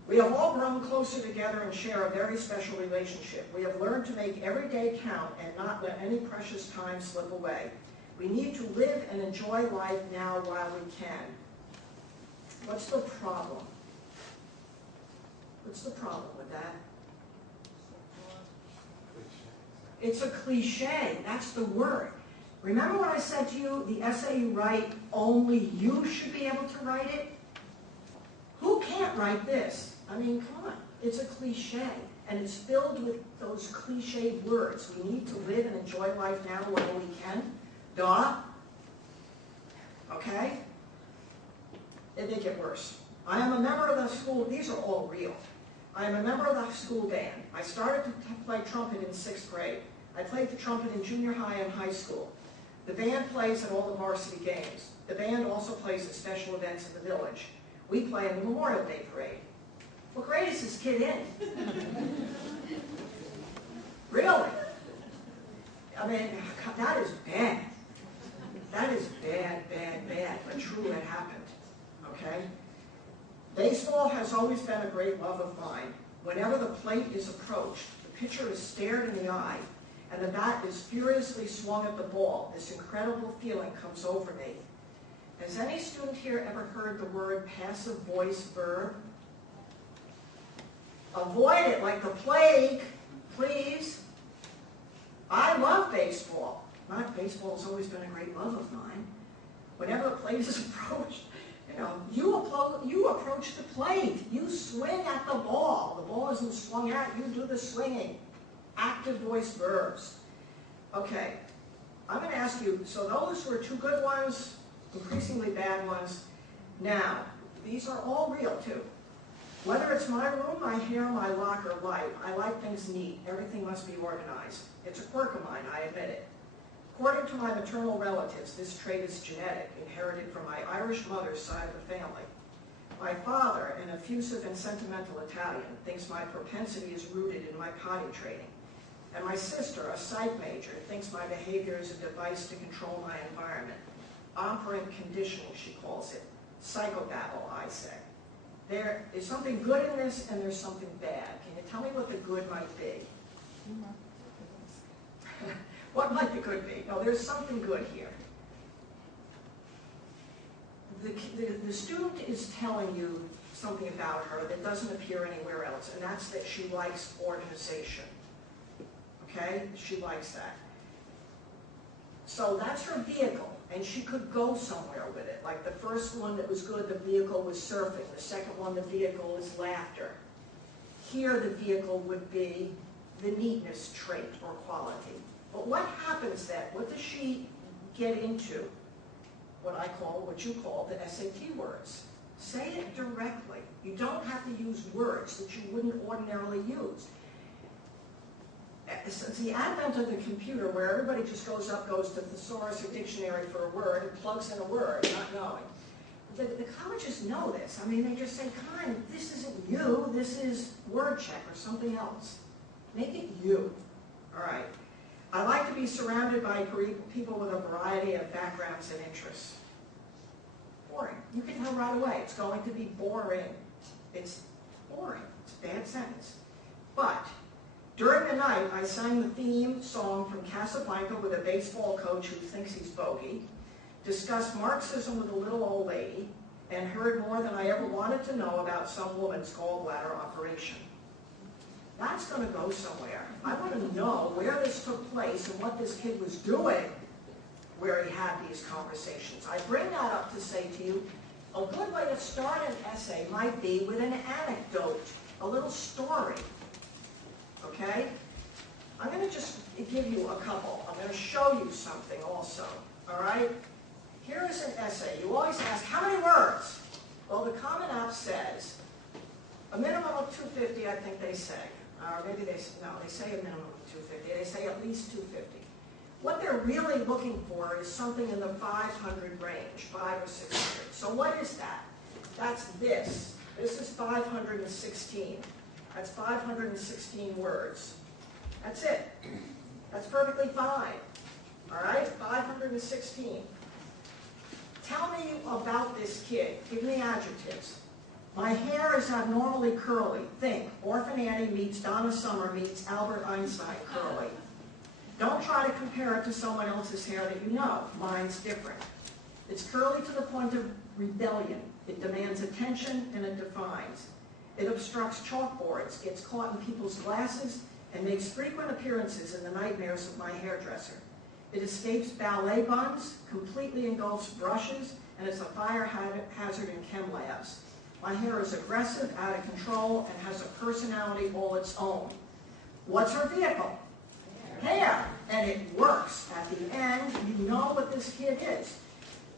We have all grown closer together and share a very special relationship. We have learned to make every day count and not let any precious time slip away. We need to live and enjoy life now while we can. What's the problem? What's the problem with that? It's a cliche. That's the word. Remember what I said to you? The essay you write, only you should be able to write it? Who can't write this? I mean, come on. It's a cliche. And it's filled with those cliched words. We need to live and enjoy life now while we can. Duh. Okay? They make it worse. I am a member of the school. These are all real. I am a member of the school band. I started to play trumpet in 6th grade. I played the trumpet in junior high and high school. The band plays at all the varsity games. The band also plays at special events in the village. We play in the Memorial Day parade. What grade is this kid in? Really? I mean, that is bad. That is bad, bad, bad, but true, it happened. Okay? Baseball has always been a great love of mine. Whenever the plate is approached, the pitcher is stared in the eye, and the bat is furiously swung at the ball. This incredible feeling comes over me. Has any student here ever heard the word passive voice verb? Avoid it like the plague, please. I love baseball. Baseball has always been a great love of mine. Whenever the plate is approached, you approach the plate. You swing at the ball. The ball isn't swung at. You do the swinging. Active voice verbs. Okay, I'm going to ask you, so those were 2 good ones, increasingly bad ones. Now, these are all real too. Whether it's my room, my hair, my locker, life, I like things neat. Everything must be organized. It's a quirk of mine, I admit it. According to my maternal relatives, this trait is genetic, inherited from my Irish mother's side of the family. My father, an effusive and sentimental Italian, thinks my propensity is rooted in my potty training. And my sister, a psych major, thinks my behavior is a device to control my environment. Operant conditioning, she calls it. Psychobabble, I say. There is something good in this, and there's something bad. Can you tell me what the good might be? What might the good be? No, there's something good here. The student is telling you something about her that doesn't appear anywhere else, and that's that she likes organization. Okay? She likes that. So that's her vehicle, and she could go somewhere with it. Like the first one that was good, the vehicle was surfing. The second one, the vehicle is laughter. Here, the vehicle would be the neatness trait or quality. But what happens then? What does she get into? What you call the SAT words. Say it directly. You don't have to use words that you wouldn't ordinarily use. Since the advent of the computer, where everybody just goes to thesaurus or dictionary for a word and plugs in a word, not knowing. The colleges know this. I mean, they just say, come on, this isn't you, this is word check or something else. Make it you. All right. I like to be surrounded by people with a variety of backgrounds and interests. Boring. You can tell right away. It's going to be boring. It's boring. It's a bad sentence. But during the night, I sang the theme song from Casablanca with a baseball coach who thinks he's bogey, discussed Marxism with a little old lady, and heard more than I ever wanted to know about some woman's gallbladder operation. That's going to go somewhere. I want to know where this took place and what this kid was doing where he had these conversations. I bring that up to say to you, a good way to start an essay might be with an anecdote, a little story. Okay? I'm going to just give you a couple. I'm going to show you something also. All right? Here is an essay. You always ask, how many words? Well, the Common App says A minimum of 250, I think they say. Or maybe they say a minimum of 250. They say at least 250. What they're really looking for is something in the 500 range, 500 or 600. So what is that? That's this. This is 516. That's 516 words. That's it. That's perfectly fine. All right? 516. Tell me about this kid. Give me adjectives. My hair is abnormally curly. Think, Orphan Annie meets Donna Summer meets Albert Einstein curly. Don't try to compare it to someone else's hair that you know. Mine's different. It's curly to the point of rebellion. It demands attention and it defines. It obstructs chalkboards, gets caught in people's glasses, and makes frequent appearances in the nightmares of my hairdresser. It escapes ballet buns, completely engulfs brushes, and is a fire hazard in chem labs. My hair is aggressive, out of control, and has a personality all its own. What's her vehicle? Hair. And it works. At the end, you know what this kid is.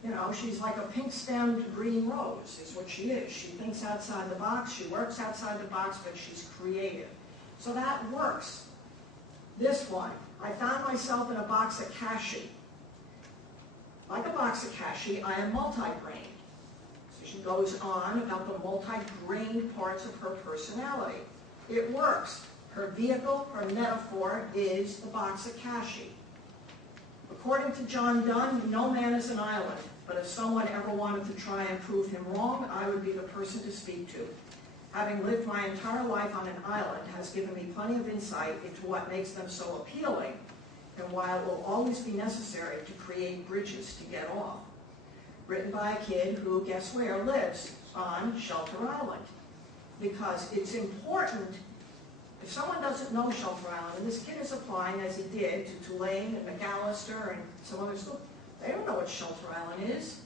You know, she's like a pink-stemmed green rose, is what she is. She thinks outside the box, she works outside the box, but she's creative. So that works. This one, I found myself in a box of cashew. Like a box of cashew, I am multi-grained. So she goes on about the multi-grained parts of her personality. It works. Her vehicle, her metaphor, is the box of cashew. According to John Donne, no man is an island, but if someone ever wanted to try and prove him wrong, I would be the person to speak to. Having lived my entire life on an island has given me plenty of insight into what makes them so appealing, and why it will always be necessary to create bridges to get off. Written by a kid who, guess where, lives on Shelter Island. Because it's important, if someone doesn't know Shelter Island, and this kid is applying, as he did, to Tulane and McAllister and some other schools, they don't know what Shelter Island is.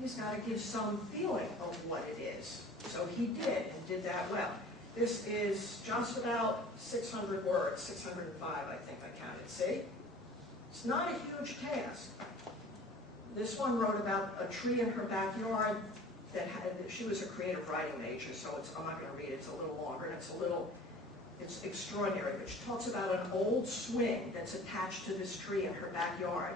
He's got to give some feeling of what it is. So he did, and did that well. This is just about 600 words, 605 I think I counted, see? It's not a huge task. This one wrote about a tree in her backyard that had, she was a creative writing major, so I'm not going to read it, it's a little longer, and it's extraordinary, but she talks about an old swing that's attached to this tree in her backyard.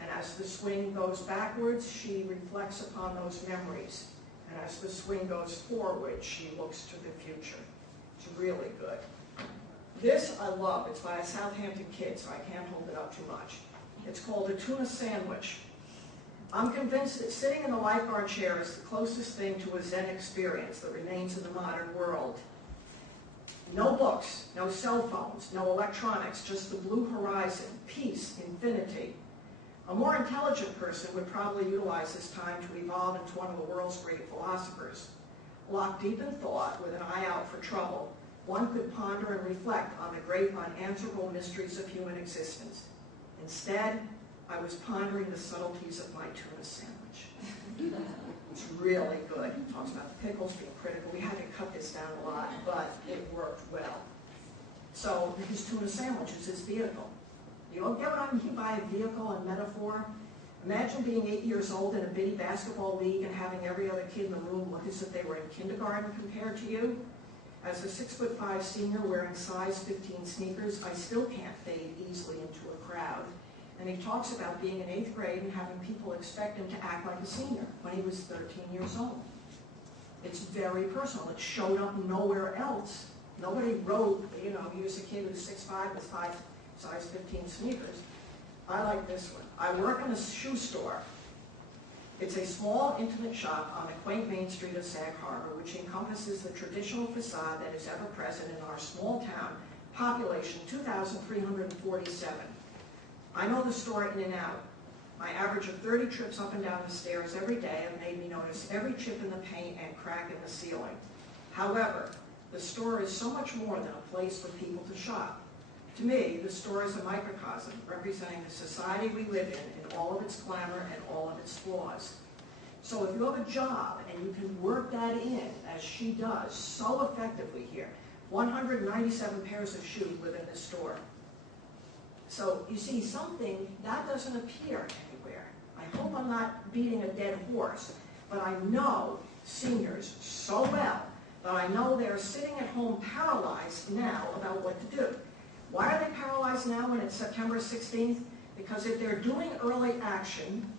And as the swing goes backwards, she reflects upon those memories. And as the swing goes forward, she looks to the future. It's really good. This I love. It's by a Southampton kid, so I can't hold it up too much. It's called a tuna sandwich. I'm convinced that sitting in the lifeguard chair is the closest thing to a Zen experience that remains in the modern world. No books, no cell phones, no electronics, just the blue horizon, peace, infinity. A more intelligent person would probably utilize this time to evolve into one of the world's great philosophers. Locked deep in thought, with an eye out for trouble, one could ponder and reflect on the great unanswerable mysteries of human existence. Instead, I was pondering the subtleties of my tuna sandwich. It's really good. It talks about the pickles being critical. We had to cut this down a lot, but it worked well. So his tuna sandwich is his vehicle. You get what I mean by a vehicle and metaphor? Imagine being 8 years old in a bitty basketball league and having every other kid in the room look as if they were in kindergarten compared to you. As a 6'5" senior wearing size 15 sneakers, I still can't fade easily into a crowd. And he talks about being in 8th grade and having people expect him to act like a senior when he was 13 years old. It's very personal. It showed up nowhere else. Nobody wrote, you know, he was a kid who was 6'5" with size 15 sneakers. I like this one. I work in a shoe store. It's a small, intimate shop on the quaint main street of Sag Harbor, which encompasses the traditional facade that is ever present in our small town, population 2,347. I know the store in and out. My average of 30 trips up and down the stairs every day have made me notice every chip in the paint and crack in the ceiling. However, the store is so much more than a place for people to shop. To me, the store is a microcosm representing the society we live in all of its glamour and all of its flaws. So if you have a job and you can work that in, as she does so effectively here, 197 pairs of shoes live in this store. So you see, something that doesn't appear anywhere. I hope I'm not beating a dead horse, but I know seniors so well but I know they're sitting at home paralyzed now about what to do. Why are they paralyzed now when it's September 16th? Because if they're doing early action,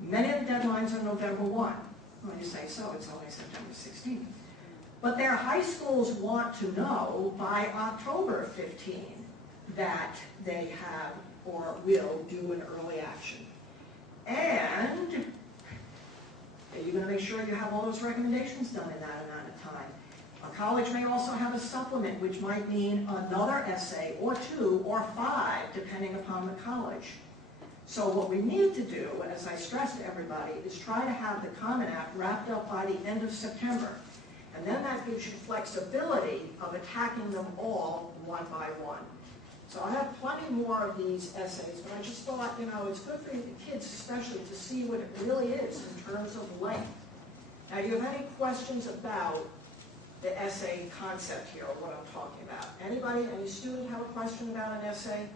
many of the deadlines are November 1. Well, you say so, it's only September 16th. But their high schools want to know by October 15 that they have or will do an early action. And you're going to make sure you have all those recommendations done in that amount of time. A college may also have a supplement, which might mean another essay or 2 or 5, depending upon the college. So what we need to do, as I stress to everybody, is try to have the Common App wrapped up by the end of September. And then that gives you flexibility of attacking them all one by one. So I have plenty more of these essays, but I just thought, it's good for the kids especially to see what it really is in terms of length. Now, do you have any questions about the essay concept here, or what I'm talking about? Anybody, any student have a question about an essay?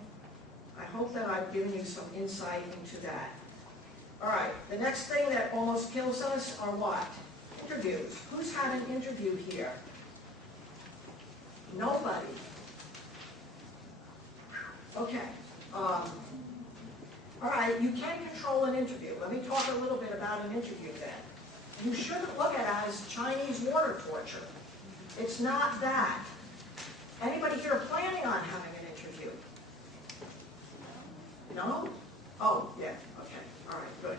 I hope that I've given you some insight into that. All right, the next thing that almost kills us are what? Interviews. Who's had an interview here? Nobody. Okay. All right, you can control an interview. Let me talk a little bit about an interview then. You shouldn't look at it as Chinese water torture. It's not that. Anybody here planning on having an interview? No? Oh, yeah, okay. All right, good.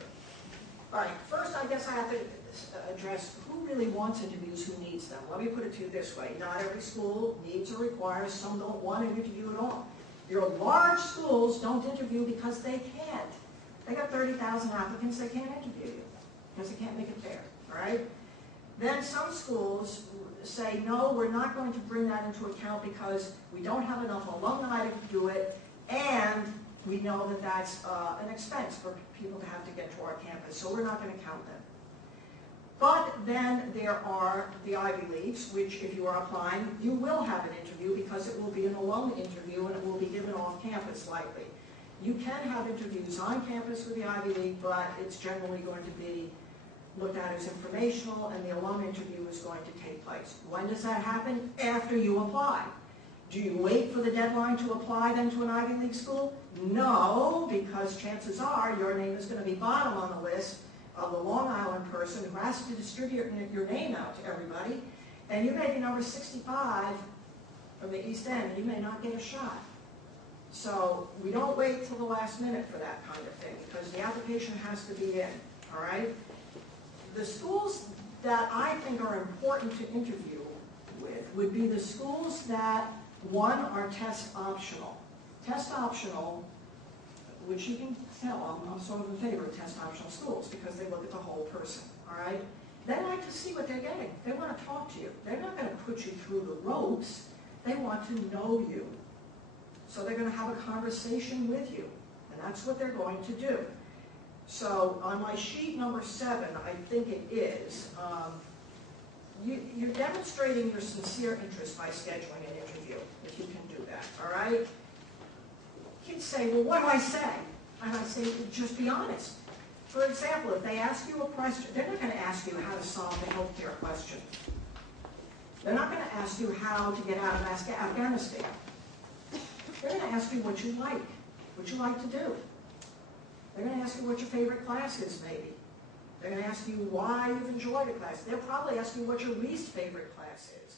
All right, first I guess I have to address who really wants interviews, who needs them. Let me put it to you this way. Not every school needs or requires, some don't want an interview at all. Your large schools don't interview because they can't. They got 30,000 applicants, they can't interview you because they can't make it fair, all right? Then some schools say, no, we're not going to bring that into account because we don't have enough alumni to do it, and we know that that's an expense for people to have to get to our campus, so we're not going to count them. But then there are the Ivy Leagues, which if you are applying, you will have an interview because it will be an alum interview and it will be given off campus likely. You can have interviews on campus with the Ivy League, but it's generally going to be looked at as informational and the alum interview is going to take place. When does that happen? After you apply. Do you wait for the deadline to apply then to an Ivy League school? No, because chances are your name is going to be bottom on the list of the Long Island person who has to distribute your name out to everybody, and you may be number 65 from the East End, and you may not get a shot. So we don't wait till the last minute for that kind of thing, because the application has to be in, all right? The schools that I think are important to interview with would be the schools that, one, are test optional. Test optional, which you can tell, I'm sort of in favor of test optional schools because they look at the whole person, all right? They like to see what they're getting. They want to talk to you. They're not going to put you through the ropes. They want to know you. So they're going to have a conversation with you, and that's what they're going to do. So on my sheet number 7, I think it is, you're demonstrating your sincere interest by scheduling an interview, if you can do that, all right? Kids say, well, what do I say? And I say, just be honest. For example, if they ask you a question, they're not going to ask you how to solve the healthcare question. They're not going to ask you how to get out of Afghanistan. They're going to ask you what you like to do. They're going to ask you what your favorite class is, maybe. They're going to ask you why you've enjoyed a class. They'll probably ask you what your least favorite class is.